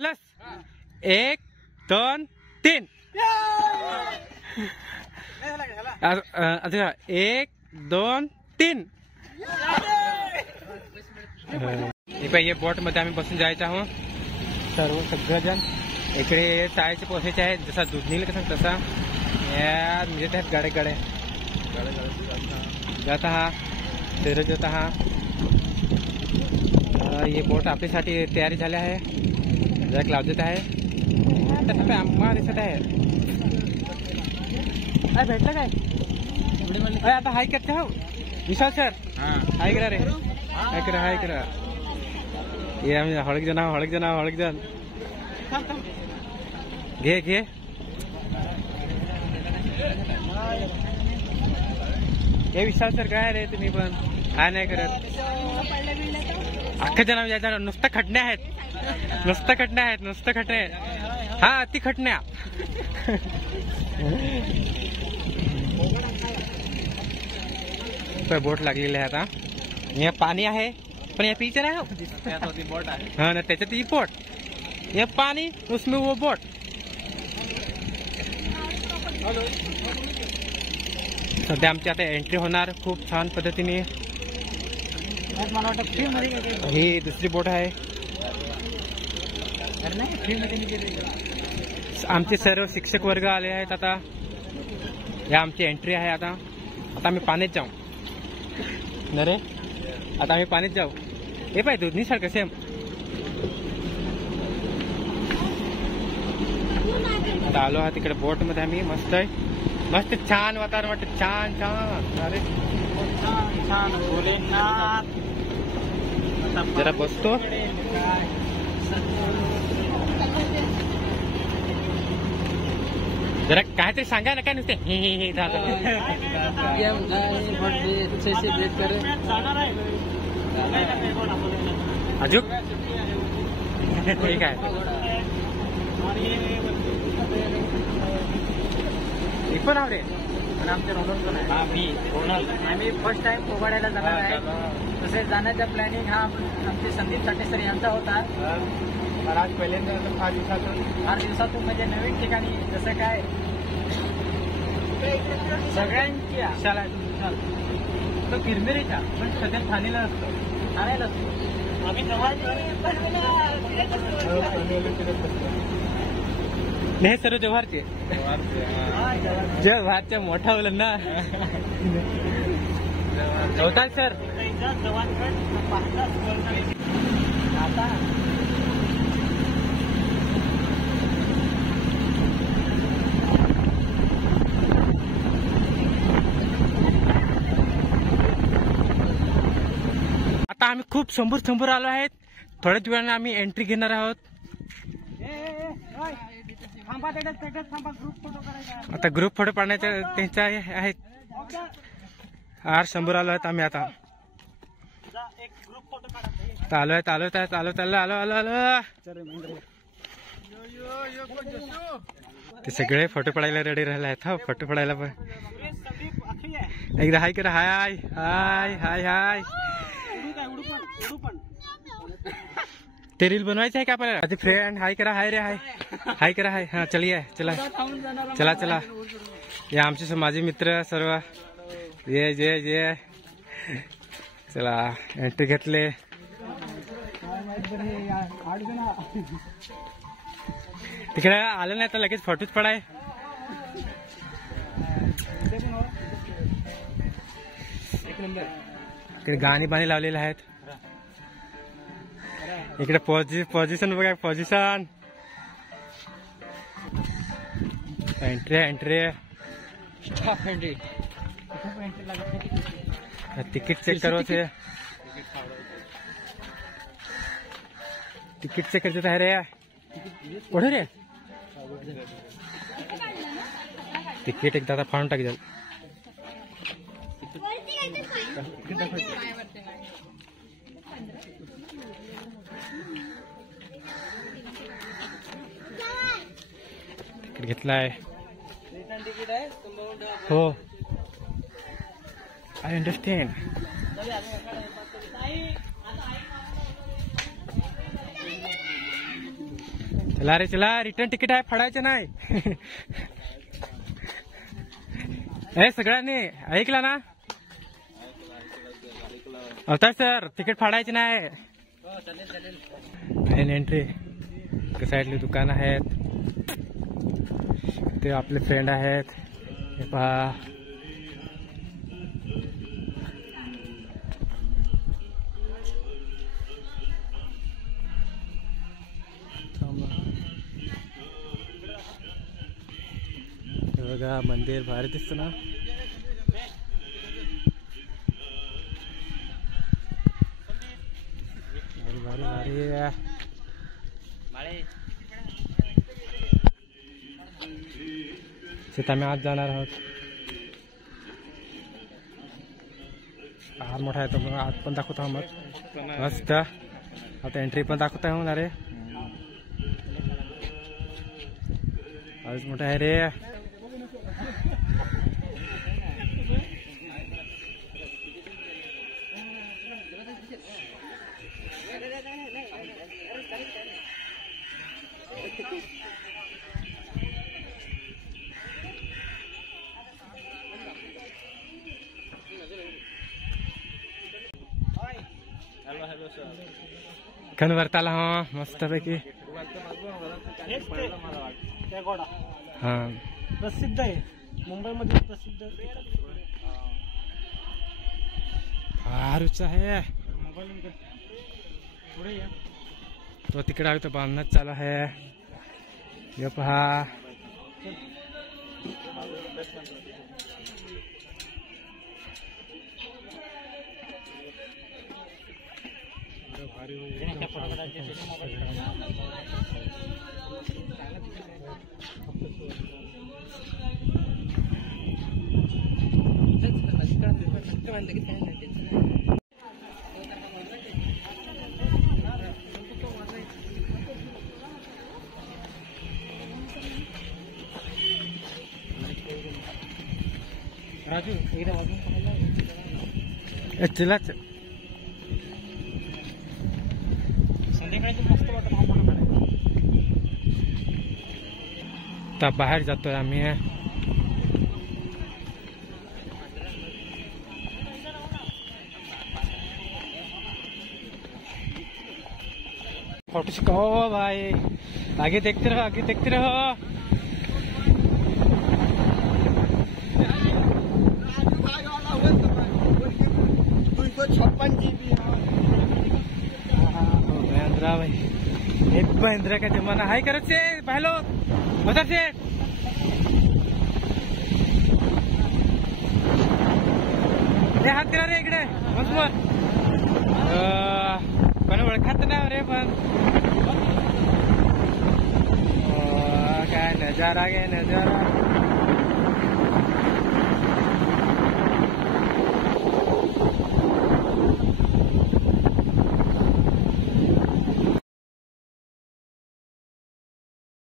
प्लस 1 2 3 1 2 3 हे बोट मध्ये आम्ही बसून जायचं आहोत सगळेजण. इकडे चायचे पोसायचे आहेत, जसा दूध नेलं कसं तसा यार म्हणजे त्यात गाडे गाडे जाता हा फिरत जाता हा. ये बोट आपल्यासाठी तयारी झाली आहे. जरा क्लाउड देत आहे तसं आम्हा दिसत आहे. काय भेटलं काय आता हाय करते हो विशाल सर. हाय करा रे हाय करा हाय करा. ये आम्ही हळक जण घे घे. हे विशाल सर काय रे तुम्ही पण काय नाही करत. अख्ख्या जण याच्या नुसतं खटणे आहेत नुसतं खटणे. हा ती खटण्या. बोट लागलेली आहे आता. हे पाणी आहे पण या पीछे नाही बोट आहे. हा ना त्याच्यात ही बोट ये पानी उसमें वो बोट. सध्या आमची आता एंट्री होणार खूप छान पद्धतीने. ही दुसरी बोट आहे. आमचे सर्व शिक्षक वर्ग आले आहेत आता. या आमची एंट्री आहे आता. आता आम्ही पाण्यात जाऊ नरे. आता आम्ही पाण्यात जाऊ. हे पाय दूधनी सारखं सेम. आता आलो आहात तिकडे बोट मध्ये आम्ही. मस्त आहे मस्त छान वातावरण वाटत. छान छान. अरे छान भोलेनाथ. जरा बसतो. जरा काहीतरी सांगा ना काय नुसते हे झालं. अजून ठीक आहे. पण आवडे आणि आमचे रोनल पण आहे. आम्ही फर्स्ट टाइम पोवाड्याला जाणार आहे. तसेच जाण्याचा प्लॅनिंग हा आमचे संदीप साठे यांचा होता. आज पहिल्यांदा फार दिवसातून म्हणजे नवीन ठिकाणी जसं काय सगळ्यांची शाळा तो किरमिरीचा पण सध्या ठाणेला असतो. ठाण्याला असतो. आम्ही नाही सर्व जव्हारचे जव्हारच्या मोठा होलं ना होता सर. आता आम्ही खूप समोर आलो आहेत. थोड्याच वेळाने आम्ही एंट्री घेणार आहोत. आता ग्रुप फोटो पाडण्याच्या त्यांच्या आहेत. आर समोर आलो आहेत आम्ही आता. आलो ते सगळे फोटो पडायला रेडी राहिले आहेत. हा फोटो पडायला पण एकदा हाय करा. हाय हाय हाय हाय. ते रील बनवायचं आहे का आपल्याला. माझे फ्रेंड हाय करा. हाय रे हाय हाय करा. हाय हा चलिए चला चला चला. हे आमचे माझे मित्र सर्व. ये चला एंट्री घेतले. तिकडे आलं नाही तर लगेच फोटोच पडाय. इकडे गाणी बाणी लावलेले आहेत. इकडे पोझिशन बघा. पोझिशन एंट्री तिकीट चेक करो. तिकीट चेक करते आहे रे. पुढे रे तिकीट एकदा फाडून टाकी जाईल. तिकीट घेतलाय हो. I understand. चला रे चला, रिटर्न तिकीट आहे, फाडायचं नाही. हे सगळ्यांनी ऐकला ना? अवतार सर, तिकीट फाडायचे नाही. मेन एंट्री साईडली दुकान आहेत, ते आपले फ्रेंड आहेत. हे पहा, बघा मंदिर भारी दिसतं ना. भारी भारी भारी. शेत आम्ही आज जाणार आहोत. फार मोठा आहे तो, मग आत पण दाखवतो हा. मग मस्त आता एंट्री पण दाखवत आहे. होणार रे, आज मोठा आहे रे. कन्वर्ताला हा मस्तपैकी. हा प्रसिद्ध आहे, मुंबईमध्ये प्रसिद्ध. फार उच्च आहे. तो तिकडे आहे, तो बांधण्यात चालू आहे. हे पहा, राजू एकदा वाजून चला संध्याकाळी मस्त वाटत. आता बाहेर जातोय आम्ही. फोटो खिंचाओ भाई, आगे देखते रहो, आगे देखते रहो. 56 GB. महिंद्रा भाई, एक महिंद्रा का जमाना हाय. करत से पहलो उधर से. हे हात करा रे इकडे समोर. पण ओळखात नाही रे. पण काय नजारा, काय नजारा.